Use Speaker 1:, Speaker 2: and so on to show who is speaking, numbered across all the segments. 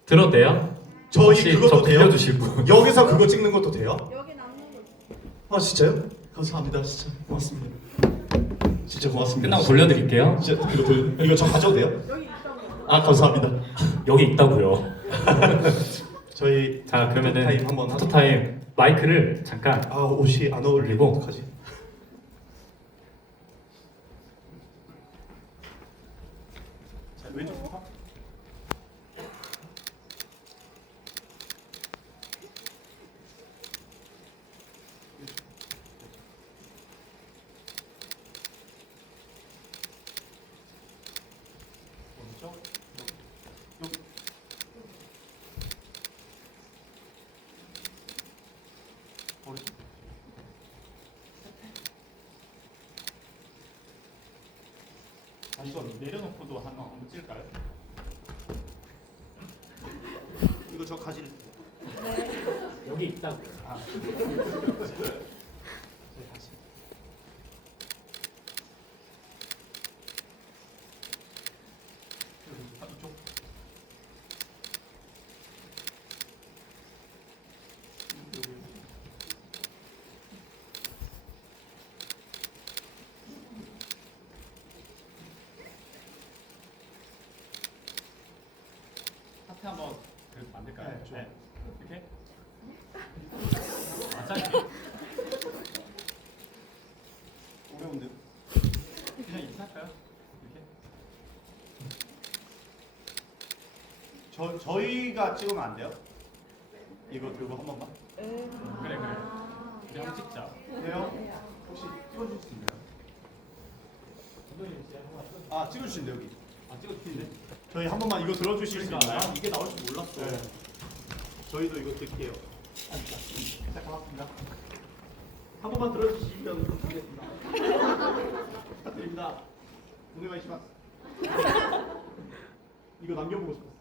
Speaker 1: 들어도 돼요?
Speaker 2: 저희
Speaker 1: 혹시
Speaker 2: 그것도
Speaker 1: 저
Speaker 2: 돼요?
Speaker 1: 빌려주실 분?
Speaker 2: 여기서 그거 찍는 것도 돼요?
Speaker 3: 여기 남는 거 있어.
Speaker 2: 아 진짜요? 감사합니다. 진짜 고맙습니다. 진짜 고맙습니다.
Speaker 1: 끝나고 돌려드릴게요.
Speaker 2: 진짜 이거 저 가져도 돼요?
Speaker 3: 여기 있다고.
Speaker 2: 아 감사합니다.
Speaker 1: 여기 있다고요.
Speaker 2: 저희
Speaker 1: 자 그러면은
Speaker 2: 타임 한번 하죠.
Speaker 1: 포토타임 마이크를 잠깐.
Speaker 2: 아 옷이 안 어울리고 어떡하지? 자 왼쪽부터. 오른쪽. 여기. 오른쪽.
Speaker 4: 아 이거 내려놓고도 한번 찍을까요?
Speaker 2: 이거 저 가지를.
Speaker 1: 여기 있다고요.
Speaker 2: 네, 다시. 이쪽.
Speaker 4: 하트 한번 만들까요?
Speaker 2: 네, 좋아요.
Speaker 4: 이렇게? 맞아.
Speaker 2: 어려운데요?
Speaker 4: 그냥 이렇게 할까요? 이렇게?
Speaker 2: 저희가 찍으면 안 돼요? 이거 들고 한 번만.
Speaker 4: 그래. 우리 한번 찍자.
Speaker 2: 돼요? 혹시 찍어줄 수 있나요? 아 찍어주신대 여기.
Speaker 4: 아 찍어주시네.
Speaker 2: 저희 한 번만 이거 들어주실 수 있나요?
Speaker 4: 이게 나올 줄 몰랐어.
Speaker 2: 네. 저희도 이거 드릴게요. 자, 고맙습니다. 한 번만 들어주시면 감사하겠습니다. 부탁드립니다. 오네가이시마스. 이거 남겨보고 싶었어.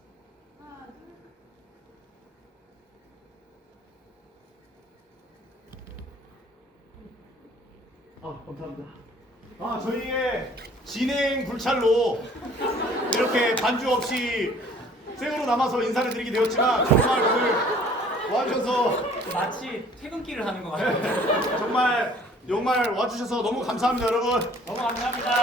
Speaker 2: 아, 감사합니다. 아, 저희의 진행 불찰로 이렇게 반주 없이 생으로 남아서 인사를 드리게 되었지만 정말 오늘 와주셔서
Speaker 4: 마치 퇴근길을 하는 것 같아요.
Speaker 2: 정말 와주셔서 너무 감사합니다, 여러분.
Speaker 4: 너무 감사합니다.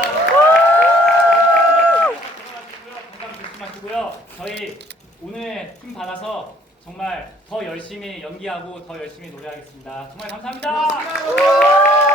Speaker 4: 건강 조심하시고요. 저희 오늘 힘 받아서 정말 더 열심히 연기하고 더 열심히 노래하겠습니다. 정말 감사합니다.